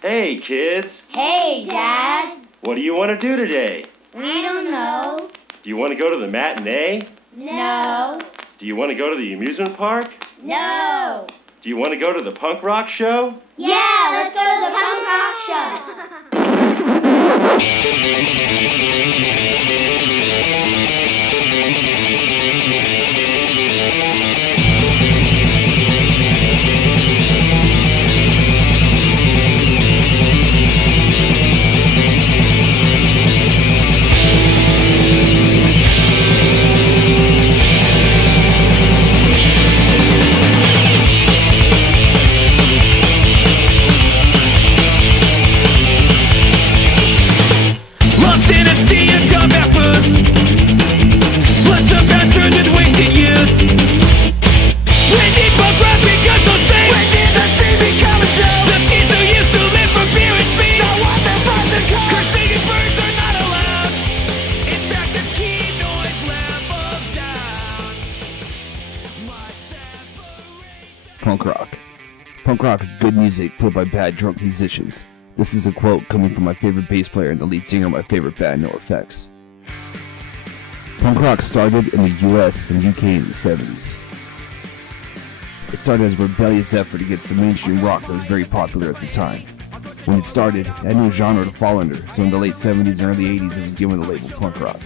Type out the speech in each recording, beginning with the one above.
Hey, kids. Hey, Dad. What do you want to do today? We don't know. Do you want to go to the matinee? No. Do you want to go to the amusement park? No. Do you want to go to the punk rock show? Yeah, let's go to the punk rock show. Punk rock. Punk rock is good music played by bad drunk musicians. This is a quote coming from my favorite bass player and the lead singer of my favorite band, NOFX. Punk rock started in the US and UK in the 70s. It started as a rebellious effort against the mainstream rock that was very popular at the time. When it started, it had no genre to fall under, so in the late 70s and early 80s it was given the label punk rock.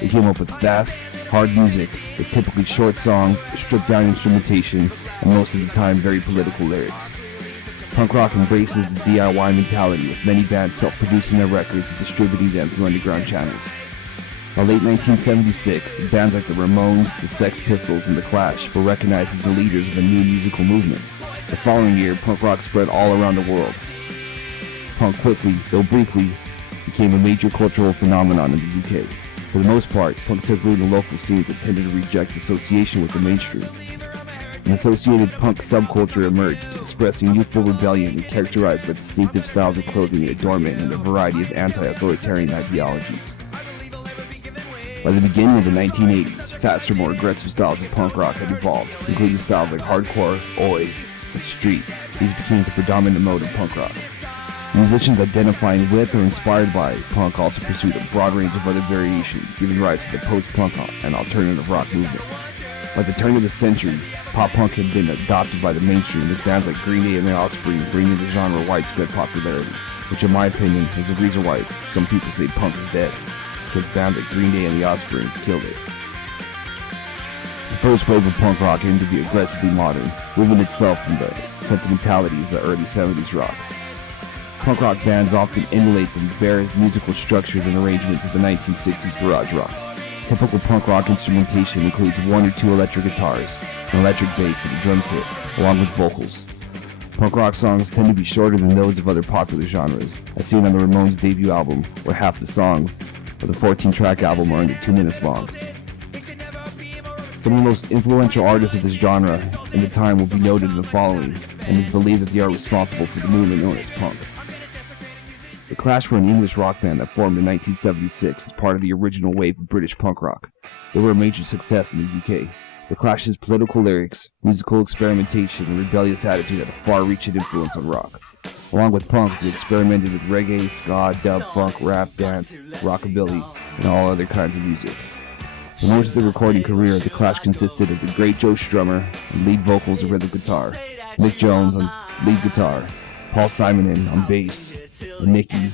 It came up with fast, hard music with typically short songs, stripped down instrumentation, and most of the time very political lyrics. Punk rock embraces the DIY mentality, with many bands self-producing their records and distributing them through underground channels. By late 1976, bands like the Ramones, the Sex Pistols, and the Clash were recognized as the leaders of a new musical movement. The following year, punk rock spread all around the world. Punk quickly, though briefly, became a major cultural phenomenon in the UK. For the most part, punk took root in local scenes that tended to reject association with the mainstream. An associated punk subculture emerged, expressing youthful rebellion and characterized by distinctive styles of clothing and adornment and a variety of anti-authoritarian ideologies. By the beginning of the 1980s, faster, more aggressive styles of punk rock had evolved, including styles like hardcore, oi, and street. These became the predominant mode of punk rock. Musicians identifying with or inspired by punk also pursued a broad range of other variations, giving rise to the post-punk and alternative rock movement. By the turn of the century, pop-punk had been adopted by the mainstream, with bands like Green Day and The Offspring bringing the genre widespread popularity, which in my opinion is the reason why some people say punk is dead, because bands like Green Day and The Offspring killed it. The first wave of punk rock aimed to be aggressively modern, moving itself from the sentimentalities of the early 70s rock. Punk rock bands often emulate the bare musical structures and arrangements of the 1960s garage rock. Typical punk rock instrumentation includes one or two electric guitars, an electric bass, and a drum kit, along with vocals. Punk rock songs tend to be shorter than those of other popular genres, as seen on the Ramones' debut album, where half the songs of the 14-track album are under 2 minutes long. Some of the most influential artists of this genre in the time will be noted in the following, and it is believed that they are responsible for the movement known as punk. The Clash were an English rock band that formed in 1976 as part of the original wave of British punk rock. They were a major success in the UK. The Clash's political lyrics, musical experimentation, and rebellious attitude had a far-reaching influence on rock. Along with punk, they experimented with reggae, ska, dub, funk, rap, dance, rockabilly, and all other kinds of music. For most of the recording career, The Clash consisted of the great Joe Strummer on lead vocals and rhythm guitar, Mick Jones on lead guitar, Paul Simonon on bass, and Nicky,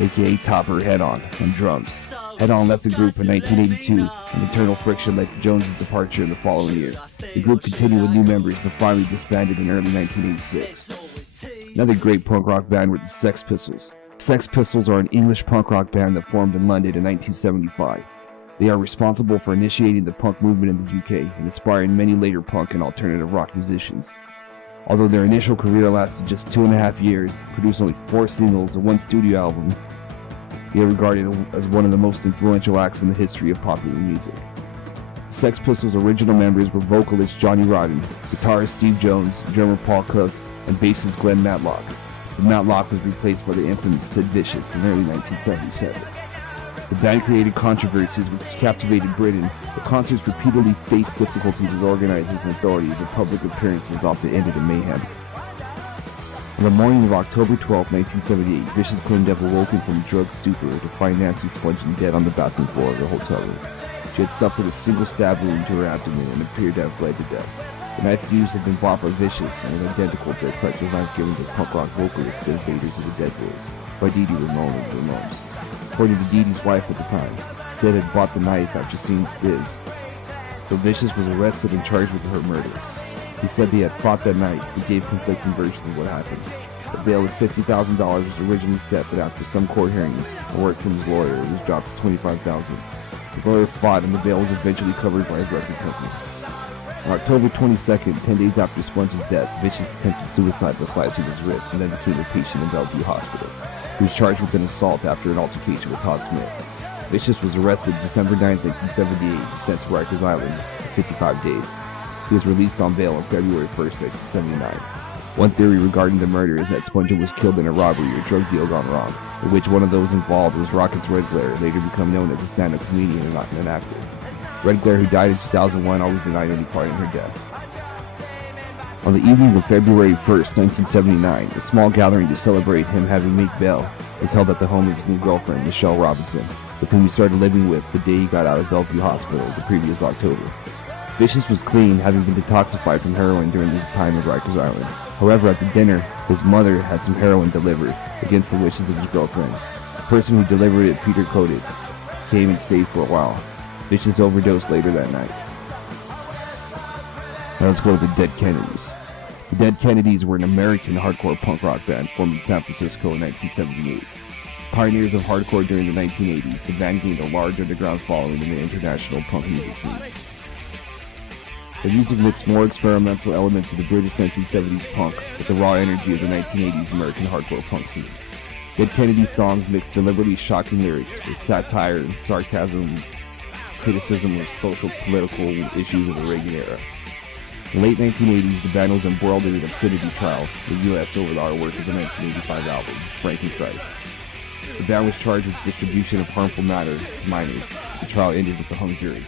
aka Topper Head-On, on drums. Head-On left the group in 1982, and internal friction led to Jones' departure in the following year. The group continued with new members, but finally disbanded in early 1986. Another great punk rock band were the Sex Pistols. Sex Pistols are an English punk rock band that formed in London in 1975. They are responsible for initiating the punk movement in the UK and inspiring many later punk and alternative rock musicians. Although their initial career lasted just 2.5 years, produced only 4 singles and 1 studio album, they are regarded as one of the most influential acts in the history of popular music. Sex Pistols' original members were vocalist Johnny Rotten, guitarist Steve Jones, drummer Paul Cook, and bassist Glenn Matlock. But Matlock was replaced by the infamous Sid Vicious in early 1977. The band created controversies which captivated Britain. The concerts repeatedly faced difficulties with organizers and authorities, and public appearances often ended in mayhem. On the morning of October 12, 1978, Vicious claimed to have awoken from a drug stupor to find Nancy sponging dead on the bathroom floor of the hotel room. She had suffered a single stab wound to her abdomen and appeared to have bled to death. The knife used had been bought by Vicious and was identical to a collector's knife given to punk rock vocalist and invaders of the Dead Boys by Dee Dee Ramone of the Ramones. According to Dee Dee's wife at the time, Sid had bought the knife after seeing Stiv's. So Vicious was arrested and charged with her murder. He said they had fought that night. He gave conflicting versions of what happened. The bail of $50,000 was originally set, but after some court hearings and work from his lawyer, it was dropped to $25,000. The lawyer fought, and the bail was eventually covered by his record company. On October 22nd, 10 days after Sponge's death, Vicious attempted suicide by slicing his wrist and then became a patient in Bellevue Hospital. He was charged with an assault after an altercation with Todd Smith. Vicious was arrested December 9, 1978, and sent to Rikers Island for 55 days. He was released on bail on February 1, 1979. One theory regarding the murder is that Sponge was killed in a robbery or drug deal gone wrong, in which one of those involved was Rocket's Red Glare, later become known as a stand-up comedian and not an actor. Red Glare, who died in 2001, always denied any part in her death. On the evening of February 1, 1979, a small gathering to celebrate him having made bail was held at the home of his new girlfriend, Michelle Robinson, with whom he started living with the day he got out of Bellevue Hospital the previous October. Vicious was clean, having been detoxified from heroin during his time at Rikers Island. However, at the dinner, his mother had some heroin delivered against the wishes of his girlfriend. The person who delivered it, Peter Coded, came and stayed for a while. Vicious overdosed later that night. Now let's go to the Dead Kennedys. The Dead Kennedys were an American hardcore punk rock band formed in San Francisco in 1978. Pioneers of hardcore during the 1980s, the band gained a large underground following in the international punk music scene. Their music mixed more experimental elements of the British 1970s punk with the raw energy of the 1980s American hardcore punk scene. Dead Kennedys songs mixed deliberately shocking lyrics with satire and sarcasm, criticism of social political issues of the Reagan era. In the late 1980s, the band was embroiled in an obscenity trial in the U.S. over the artwork of the 1985 album, Frankenstein. The band was charged with distribution of harmful matter to minors. The trial ended with a hung jury.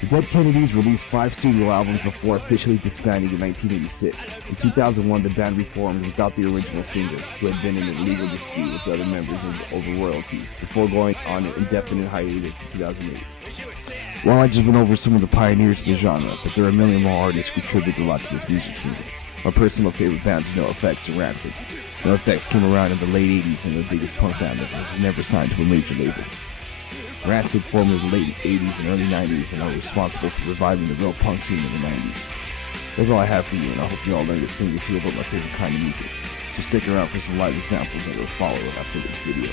The Dead Kennedys released 5 studio albums before officially disbanding in 1986. In 2001, the band reformed without the original singer, who had been in a legal dispute with the other members over royalties, before going on an indefinite hiatus in 2008. Well, I just went over some of the pioneers of the genre, but there are a million more artists who contributed a lot to this music scene. My personal favorite bands are NOFX and Rancid. NOFX came around in the late 80s and the biggest punk band that was never signed to a major label. Rancid formed in the late 80s and early 90s and are responsible for reviving the real punk scene in the 90s. That's all I have for you, and I hope you all learned a thing or two about my favorite kind of music. So stick around for some live examples that will follow after this video.